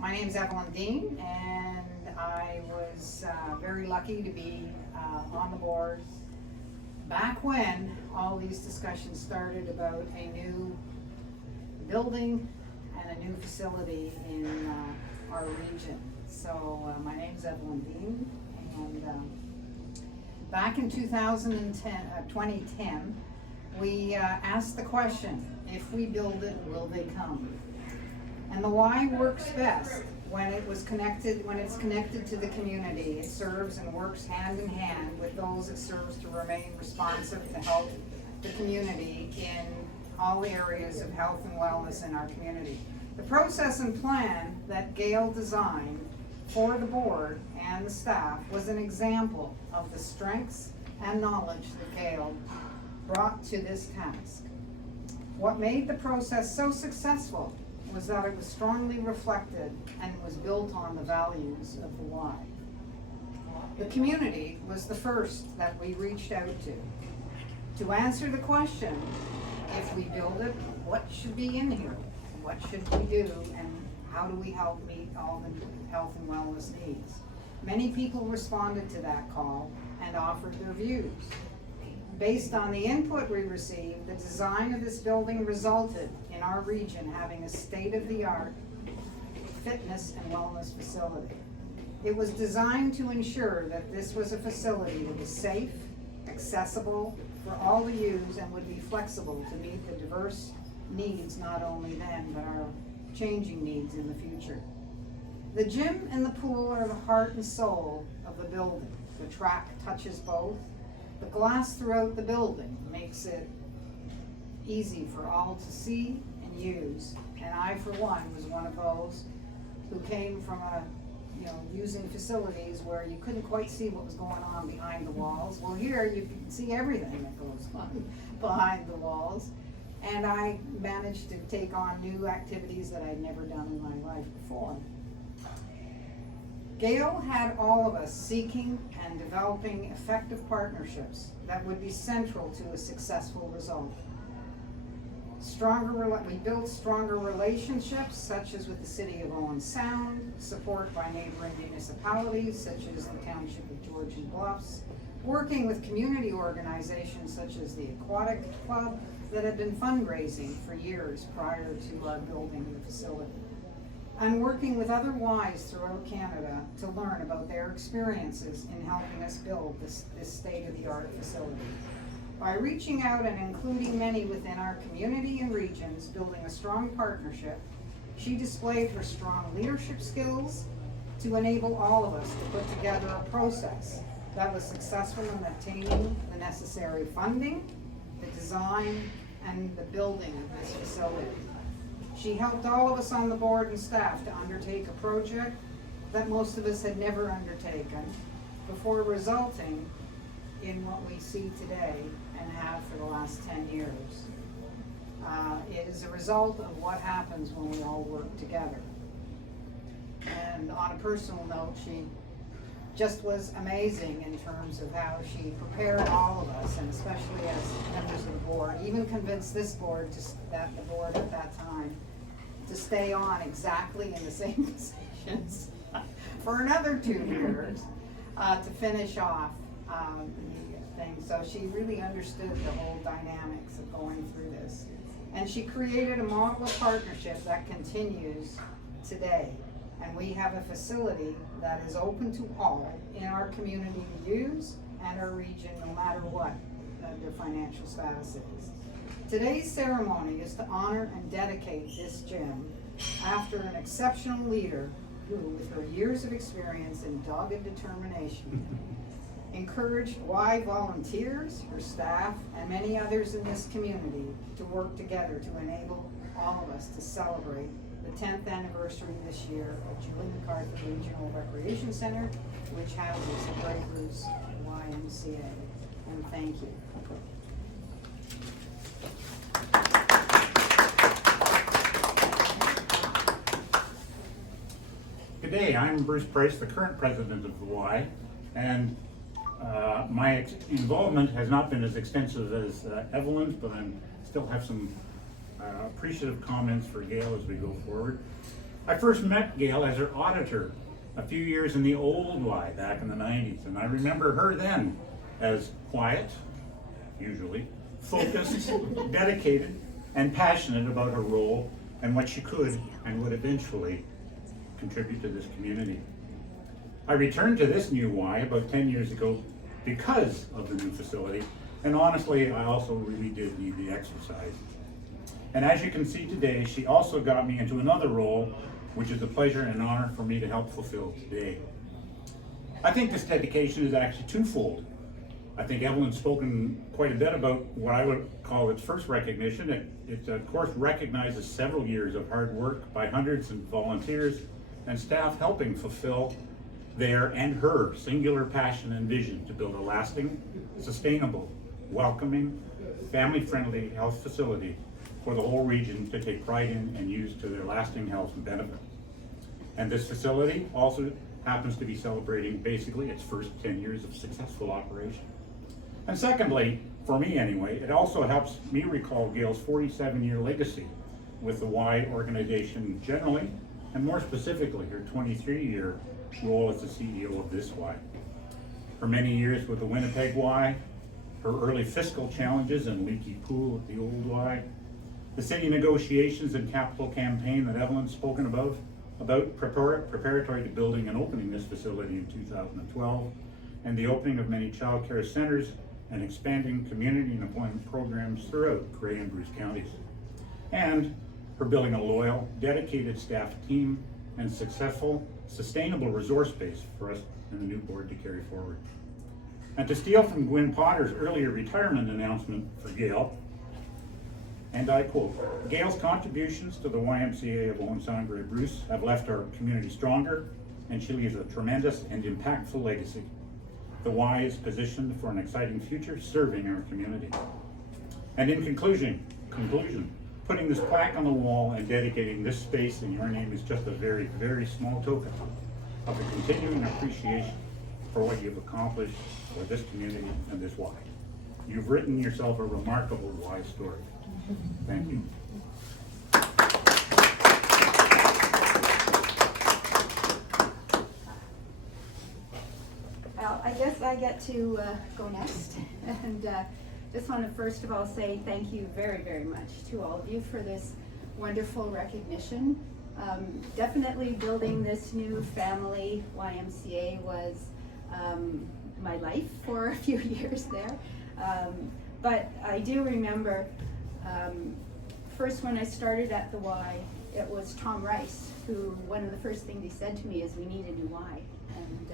My name's Evelyn Dean, and I was very lucky to be on the board back when all these discussions started about a new building and a new facility in our region. So my name's Evelyn Dean, and back in 2010, we asked the question, if we build it, will they come? And the why works best when it's connected to the community. It serves and works hand in hand with those it serves to remain responsive to help the community in all the areas of health and wellness in our community. The process and plan that Gail designed for the board and the staff was an example of the strengths and knowledge that Gail brought to this task. What made the process so successful was that it was strongly reflected and was built on the values of the Y. The community was the first that we reached out to answer the question, if we build it, what should be in here? What should we do, and how do we help meet all the health and wellness needs? Many people responded to that call and offered their views. Based on the input we received, the design of this building resulted in our region having a state-of-the-art fitness and wellness facility. It was designed to ensure that this was a facility that was safe, accessible for all to use, and would be flexible to meet the diverse needs not only then, but our changing needs in the future. The gym and the pool are the heart and soul of the building. The track touches both. The glass throughout the building makes it easy for all to see and use. And I, for one, was one of those who came from using facilities where you couldn't quite see what was going on behind the walls. Well, here you can see everything that goes on behind the walls. And I managed to take on new activities that I'd never done in my life before. Gail had all of us seeking and developing effective partnerships that would be central to a successful result. We built stronger relationships, such as with the City of Owen Sound, support by neighboring municipalities, such as the Township of Georgian Bluffs, working with community organizations such as the Aquatic Club that had been fundraising for years prior to our building the facility, and working with other Ys throughout Canada to learn about their experiences in helping us build this state-of-the-art facility. By reaching out and including many within our community and regions, building a strong partnership, she displayed her strong leadership skills to enable all of us to put together a process that was successful in obtaining the necessary funding, the design, and the building of this facility. She helped all of us on the board and staff to undertake a project that most of us had never undertaken before resulting in what we see today and have for the last 10 years. It is a result of what happens when we all work together. And on a personal note, she just was amazing in terms of how she prepared all of us, and especially as members of the board, even convinced this board, the board at that time, to stay on exactly in the same positions for another 2 years to finish off the thing. So she really understood the whole dynamics of going through this. And she created a model of partnership that continues today. And we have a facility that is open to all in our community to use and our region, no matter what their financial status is. Today's ceremony is to honor and dedicate this gym after an exceptional leader who, with her years of experience and dogged determination, encouraged Y volunteers, her staff, and many others in this community to work together to enable all of us to celebrate the 10th anniversary this year of Julie McCarthy Regional Recreation Center, which houses the Breakers YMCA. And thank you. Good day, I'm Bruce Price, the current president of the Y, and my involvement has not been as extensive as Evelyn's, but I still have some appreciative comments for Gail as we go forward. I first met Gail as her auditor a few years in the old Y back in the 90s, and I remember her then as quiet, usually, focused, dedicated, and passionate about her role and what she could and would eventually contribute to this community. I returned to this new Y about 10 years ago because of the new facility, and honestly, I also really did need the exercise. And as you can see today, she also got me into another role, which is a pleasure and honor for me to help fulfill today. I think this dedication is actually twofold. I think Evelyn's spoken quite a bit about what I would call its first recognition. It of course recognizes several years of hard work by hundreds of volunteers and staff helping fulfill their and her singular passion and vision to build a lasting, sustainable, welcoming, family-friendly health facility for the whole region to take pride in and use to their lasting health and benefit. And this facility also happens to be celebrating basically its first 10 years of successful operation. And secondly, for me anyway, it also helps me recall Gail's 47-year legacy with the Y organization generally, and more specifically, her 23-year role as the CEO of this Y. Her many years with the Winnipeg Y, her early fiscal challenges and leaky pool at the old Y, the city negotiations and capital campaign that Evelyn's spoken about preparatory to building and opening this facility in 2012, and the opening of many child care centers and expanding community and employment programs throughout Grey and Bruce counties. And for building a loyal, dedicated staff team and successful, sustainable resource base for us and the new board to carry forward. And to steal from Gwen Potter's earlier retirement announcement for Gail, and I quote, "Gail's contributions to the YMCA of Owen Sound Grey Bruce have left our community stronger, and she leaves a tremendous and impactful legacy. The Y is positioned for an exciting future serving our community." And in conclusion, putting this plaque on the wall and dedicating this space in your name is just a very, very small token of the continuing appreciation for what you've accomplished for this community and this Y. You've written yourself a remarkable Y story. Thank you. Well, I guess I get to go next, and just want to first of all say thank you very, very much to all of you for this wonderful recognition. Definitely building this new family YMCA was my life for a few years there, but I do remember first when I started at the Y, it was Tom Rice who, one of the first things he said to me is, "We need a new Y," and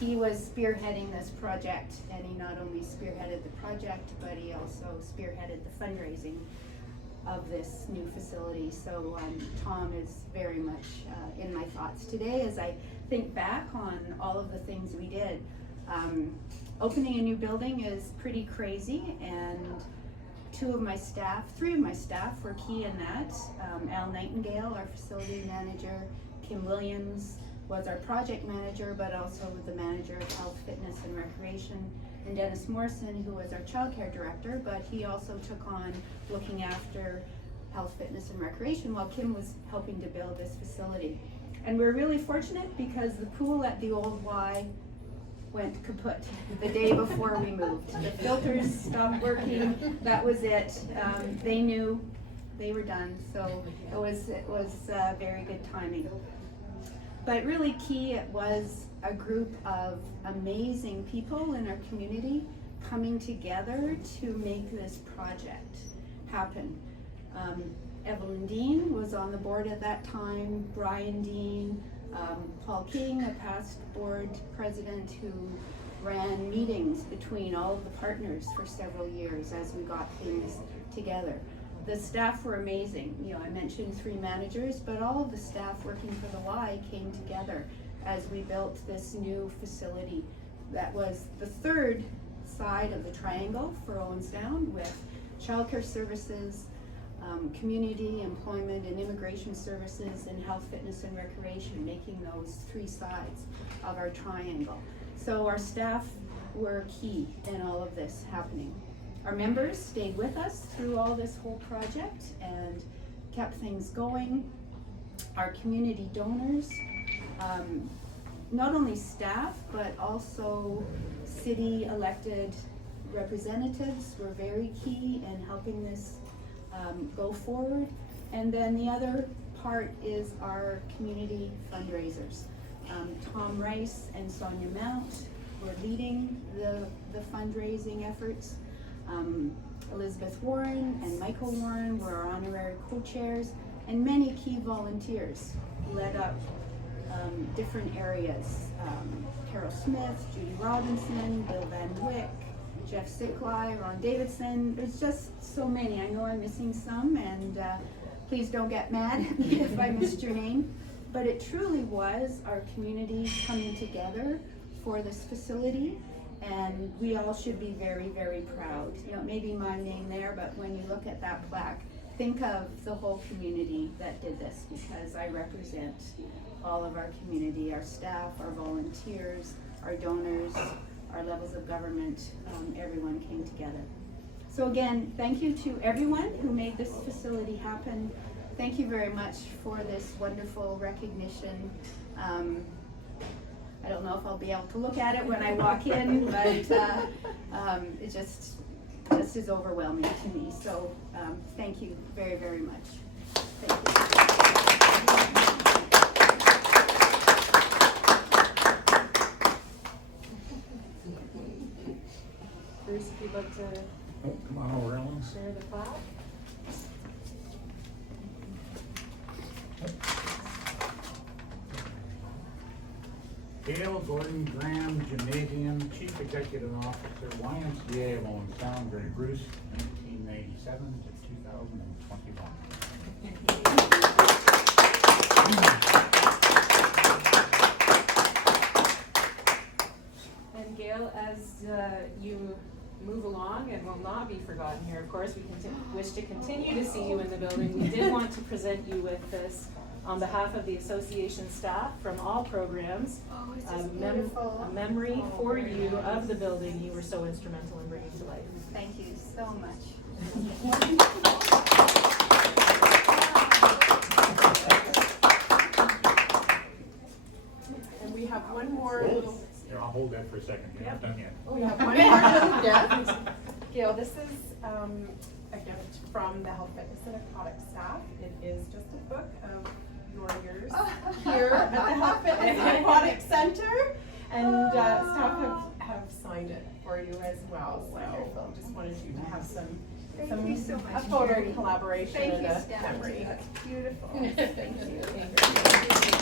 he was spearheading this project, and he not only spearheaded the project, but he also spearheaded the fundraising of this new facility. So Tom is very much in my thoughts today as I think back on all of the things we did. Opening a new building is pretty crazy, and three of my staff were key in that. Al Nightingale, our facility manager, Kim Williams was our project manager, but also the manager of health, fitness, and recreation, and Dennis Morrison, who was our childcare director, but he also took on looking after health, fitness, and recreation while Kim was helping to build this facility. And we're really fortunate because the pool at the old Y went kaput the day before we moved. The filters stopped working, that was it. They knew they were done, so it was very good timing. But really key, it was a group of amazing people in our community coming together to make this project happen. Evelyn Dean was on the board at that time, Brian Dean, Paul King, a past board president who ran meetings between all of the partners for several years as we got things together. The staff were amazing. You know, I mentioned 3 managers, but all of the staff working for the Y came together as we built this new facility. That was the third side of the triangle for Owen Sound, with childcare services, community, employment, and immigration services, and health, fitness, and recreation, making those 3 sides of our triangle. So our staff were key in all of this happening. Our members stayed with us through all this whole project and kept things going. our community donors, not only staff, but also city elected representatives were very key in helping this go forward. And then the other part is our community fundraisers. Tom Rice and Sonia Mount were leading the fundraising efforts. Elizabeth Warren and Michael Warren were our honorary co-chairs, and many key volunteers led up different areas. Carol Smith, Judy Robinson, Bill Van Wyck, Jeff Sickley, Ron Davidson. There's just so many. I know I'm missing some, and please don't get mad at me if I missed your name. But it truly was our community coming together for this facility, and we all should be very, very proud. You know, it may be my name there, but when you look at that plaque, think of the whole community that did this, because I represent all of our community, our staff, our volunteers, our donors, our levels of government. Everyone came together. So again, thank you to everyone who made this facility happen. Thank you very much for this wonderful recognition. I don't know if I'll be able to look at it when I walk in, but it just is overwhelming to me. So thank you very, very much. Thank you. Bruce, if you'd like to Come on over, Ellen. share the plaque. Gail Gordon Graham, Gymnasium, Chief Executive Officer, YMCA of Owen Sound, Grey Bruce, 1997 to 2021. And Gail, as you move along and will not be forgotten here, of course, we wish to continue to see you in the building. We did want to present you with this on behalf of the association staff from all programs. Oh, it's just beautiful. A memory for you of the building you were so instrumental in bringing to life. Thank you so much. And we have one more little, Here, I'll hold that for a second. You're not done yet. we have one more little gift. Gail, this is a gift from the Health, Fitness, and Aquatic staff. It is just a book of your years here at the Health, Fitness, and Aquatic Center. And staff have signed it for you as well. So just wanted you to have Thank you so much, a photo Carrie. collaboration Thank and you, a Steph. memory. That's beautiful. Thank you.